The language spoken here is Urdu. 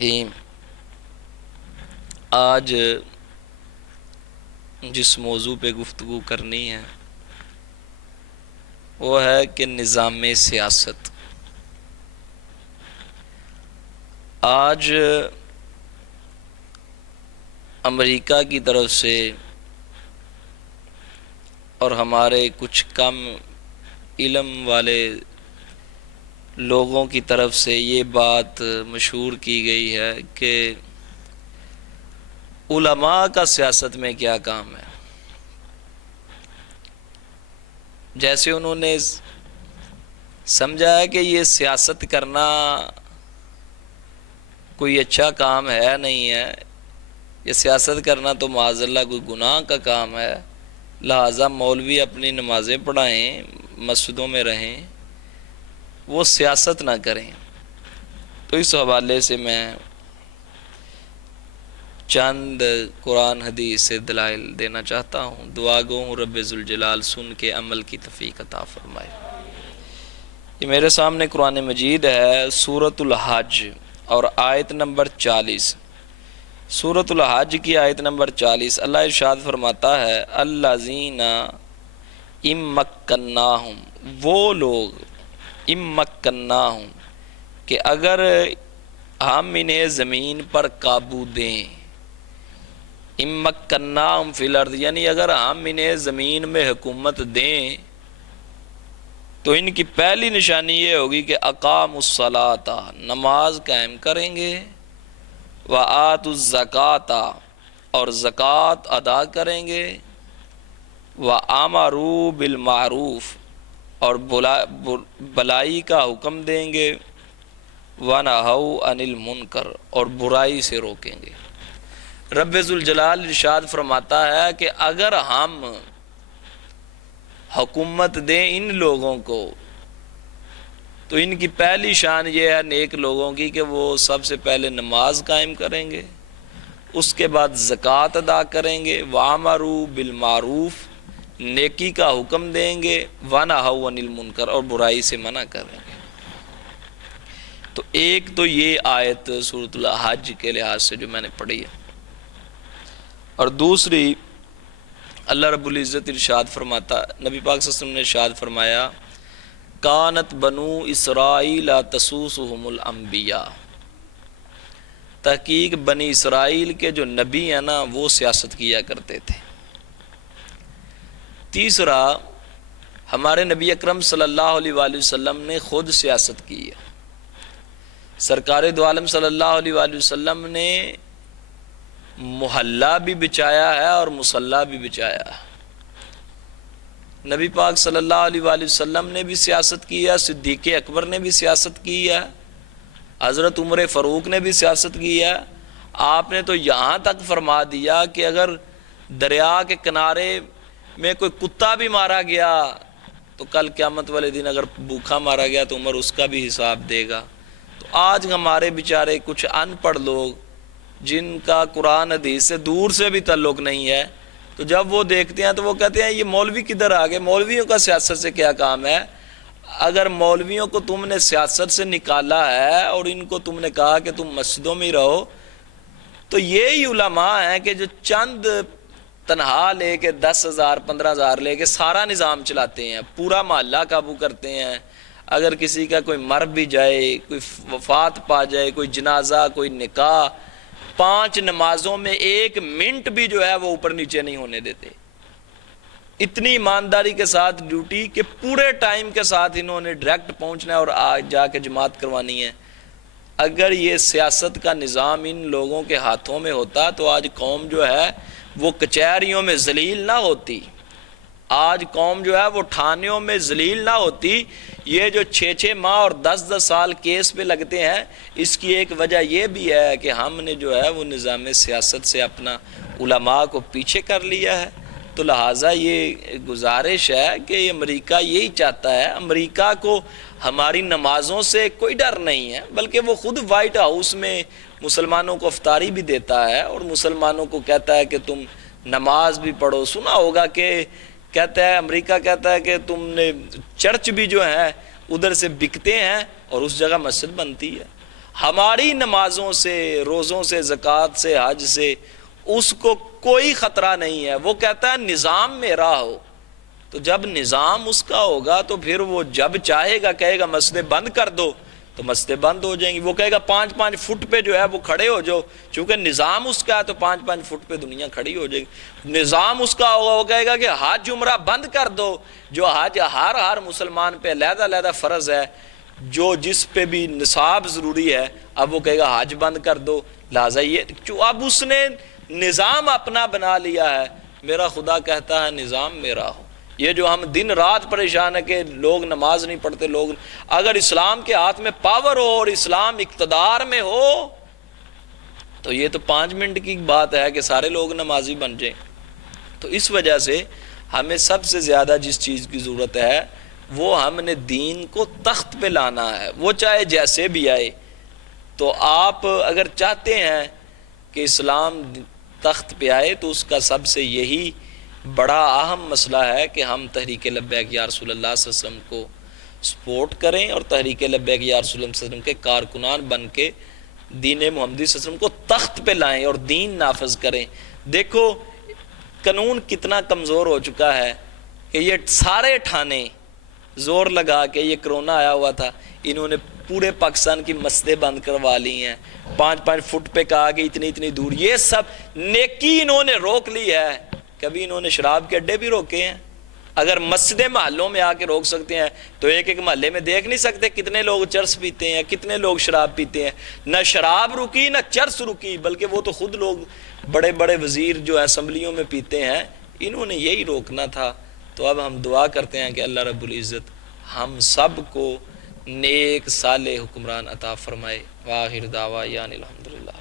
رحیم۔ آج جس موضوع پہ گفتگو کرنی ہے وہ ہے کہ نظام سیاست۔ آج امریکہ کی طرف سے اور ہمارے کچھ کم علم والے لوگوں کی طرف سے یہ بات مشہور کی گئی ہے کہ علماء کا سیاست میں کیا کام ہے۔ جیسے انہوں نے سمجھا ہے کہ یہ سیاست کرنا کوئی اچھا کام ہے نہیں ہے، یہ سیاست کرنا تو معاذ اللہ کوئی گناہ کا کام ہے، لہٰذا مولوی اپنی نمازیں پڑھائیں، مسجدوں میں رہیں، وہ سیاست نہ کریں۔ تو اس حوالے سے میں چند قرآن حدیث سے دلائل دینا چاہتا ہوں۔ دعا گو ہوں رب ذوالجلال سن کے عمل کی توفیق عطا فرمائے۔ یہ میرے سامنے قرآن مجید ہے، سورۃ الحج اور آیت نمبر 40۔ سورۃ الحج کی آیت نمبر 40، اللہ ارشاد فرماتا ہے الذین امکناہم، وہ لوگ امکناہم کہ اگر ہم انہیں زمین پر قابو دیں، امکناہم فی الارض یعنی اگر ہم انہیں زمین میں حکومت دیں تو ان کی پہلی نشانی یہ ہوگی کہ اقاموا الصلاۃ، نماز قائم کریں گے، وآتوا الزکوٰۃ اور زکوٰۃ ادا کریں گے، وآمروا بالمعروف اور بلائی کا حکم دیں گے، ونہوا عن المنکر اور برائی سے روکیں گے۔ رب ذوالجلال ارشاد فرماتا ہے کہ اگر ہم حکومت دیں ان لوگوں کو تو ان کی پہلی شان یہ ہے نیک لوگوں کی کہ وہ سب سے پہلے نماز قائم کریں گے، اس کے بعد زکوٰۃ ادا کریں گے، وَآمَرُوا بِالْمَعْرُوفِ نیکی کا حکم دیں گے، وَنَهَوْا عَنِ الْمُنْکَرِ اور برائی سے منع کریں گے۔ تو ایک تو یہ آیت سورۃ الحج کے لحاظ سے جو میں نے پڑھی ہے، اور دوسری اللہ رب العزت ارشاد فرماتا، نبی پاک صلی اللہ علیہ وسلم نے ارشاد فرمایا کانت بنو اسرائیل تسوسہم الانبیاء، تحقیق بنی اسرائیل کے جو نبی ہیں نا وہ سیاست کیا کرتے تھے۔ تیسرا، ہمارے نبی اکرم صلی اللہ علیہ وآلہ وسلم نے خود سیاست کی ہے۔ سرکار دو عالم صلی اللہ علیہ وآلہ وسلم نے محلہ بھی بچایا ہے اور مصلی بھی بچایا ہے۔ نبی پاک صلی اللہ علیہ وآلہ وسلم نے بھی سیاست کی ہے، صدیق اکبر نے بھی سیاست کی ہے، حضرت عمر فاروق نے بھی سیاست کی ہے۔ آپ نے تو یہاں تک فرما دیا کہ اگر دریا کے کنارے میں کوئی کتا بھی مارا گیا تو کل قیامت والے دن اگر بھوکا مارا گیا تو عمر اس کا بھی حساب دے گا۔ تو آج ہمارے بیچارے کچھ ان پڑھ لوگ جن کا قرآن حدیث سے دور سے بھی تعلق نہیں ہے، تو جب وہ دیکھتے ہیں تو وہ کہتے ہیں یہ مولوی کدھر آ گئے، مولویوں کا سیاست سے کیا کام ہے؟ اگر مولویوں کو تم نے سیاست سے نکالا ہے اور ان کو تم نے کہا کہ تم مسجدوں میں رہو، تو یہی علماء ہیں کہ جو چند تنہا لے کے 10,000 15,000 لے کے سارا نظام چلاتے ہیں، پورا محلہ قابو کرتے ہیں۔ اگر کسی کا کوئی مر بھی جائے، کوئی وفات پا جائے، کوئی جنازہ، کوئی نکاح، 5 نمازوں میں 1 منٹ بھی جو ہے وہ اوپر نیچے نہیں ہونے دیتے۔ اتنی ایمانداری کے ساتھ ڈیوٹی کہ پورے ٹائم کے ساتھ انہوں نے ڈائریکٹ پہنچنا ہے اور جا کے جماعت کروانی ہے۔ اگر یہ سیاست کا نظام ان لوگوں کے ہاتھوں میں ہوتا تو آج قوم جو ہے وہ کچہریوں میں ذلیل نہ ہوتی، آج قوم جو ہے وہ تھانوں میں ذلیل نہ ہوتی۔ یہ جو 6 ماہ اور 10 سال کیس پہ لگتے ہیں، اس کی ایک وجہ یہ بھی ہے کہ ہم نے جو ہے وہ نظام سیاست سے اپنا علماء کو پیچھے کر لیا ہے۔ تو لہٰذا یہ گزارش ہے کہ امریکہ یہی چاہتا ہے، امریکہ کو ہماری نمازوں سے کوئی ڈر نہیں ہے، بلکہ وہ خود وائٹ ہاؤس میں مسلمانوں کو افطاری بھی دیتا ہے اور مسلمانوں کو کہتا ہے کہ تم نماز بھی پڑھو۔ سنا ہوگا کہ کہتا ہے، امریکہ کہتا ہے کہ تم نے چرچ بھی جو ہے ادھر سے بکتے ہیں اور اس جگہ مسجد بنتی ہے۔ ہماری نمازوں سے، روزوں سے، زکوٰۃ سے، حج سے اس کو کوئی خطرہ نہیں ہے. وہ کہتا ہے نظام میرا ہو. تو جب نظام اس کا ہوگا تو پھر وہ جب چاہے گا کہے گا مسجدیں بند کر دو تو مسجدیں بند ہو جائیں گی. وہ کہے گا 5-5 فٹ پہ جو ہے وہ کھڑے ہو جاؤ، چونکہ نظام اس کا ہے تو 5-5 فٹ پہ دنیا کھڑی ہو جائے گی. نظام اس کا ہوگا، وہ کہے گا کہ حج عمرہ بند کر دو. جو حج ہر مسلمان پہ علیحدہ علیحدہ فرض ہے، جو جس پہ بھی نصاب ضروری ہے، اب وہ کہے گا حج بند کر دو. لہٰذا یہ اب اس نے نظام اپنا بنا لیا ہے. میرا خدا کہتا ہے نظام میرا ہو. یہ جو ہم دن رات پریشان ہے کہ لوگ نماز نہیں پڑھتے، لوگ اگر اسلام کے ہاتھ میں پاور ہو اور اسلام اقتدار میں ہو تو یہ تو 5 منٹ کی بات ہے کہ سارے لوگ نمازی بن جائیں. تو اس وجہ سے ہمیں سب سے زیادہ جس چیز کی ضرورت ہے وہ ہم نے دین کو تخت پہ لانا ہے، وہ چاہے جیسے بھی آئے. تو آپ اگر چاہتے ہیں کہ اسلام تخت پہ آئے تو اس کا سب سے یہی بڑا اہم مسئلہ ہے کہ ہم تحریک لبیک یا رسول اللہ صلی اللہ علیہ وسلم کو سپورٹ کریں اور تحریک لبیک یا رسول اللہ صلی اللہ علیہ وسلم کے کارکنان بن کے دین محمدی صلی اللہ علیہ وسلم کو تخت پہ لائیں اور دین نافذ کریں. دیکھو قانون کتنا کمزور ہو چکا ہے کہ یہ سارے ٹھانے زور لگا کے، یہ کرونا آیا ہوا تھا، انہوں نے پورے پاکستان کی مسجدیں بند کروا لی ہیں. 5-5 فٹ پہ کہا کہ اتنی دور. یہ سب نیکی انہوں نے روک لی ہے. کبھی انہوں نے شراب کے اڈے بھی روکے ہیں؟ اگر مسجدیں محلوں میں آ کے روک سکتے ہیں تو ایک محلے میں دیکھ نہیں سکتے کتنے لوگ چرس پیتے ہیں، کتنے لوگ شراب پیتے ہیں؟ نہ شراب رکی نہ چرس رکی، بلکہ وہ تو خود لوگ بڑے بڑے وزیر جو اسمبلیوں میں پیتے ہیں، انہوں نے یہی روکنا تھا. تو اب ہم دعا کرتے ہیں کہ اللہ رب العزت ہم سب کو نیک صالح حکمران عطا فرمائے. واخر دعوانا الحمدللہ.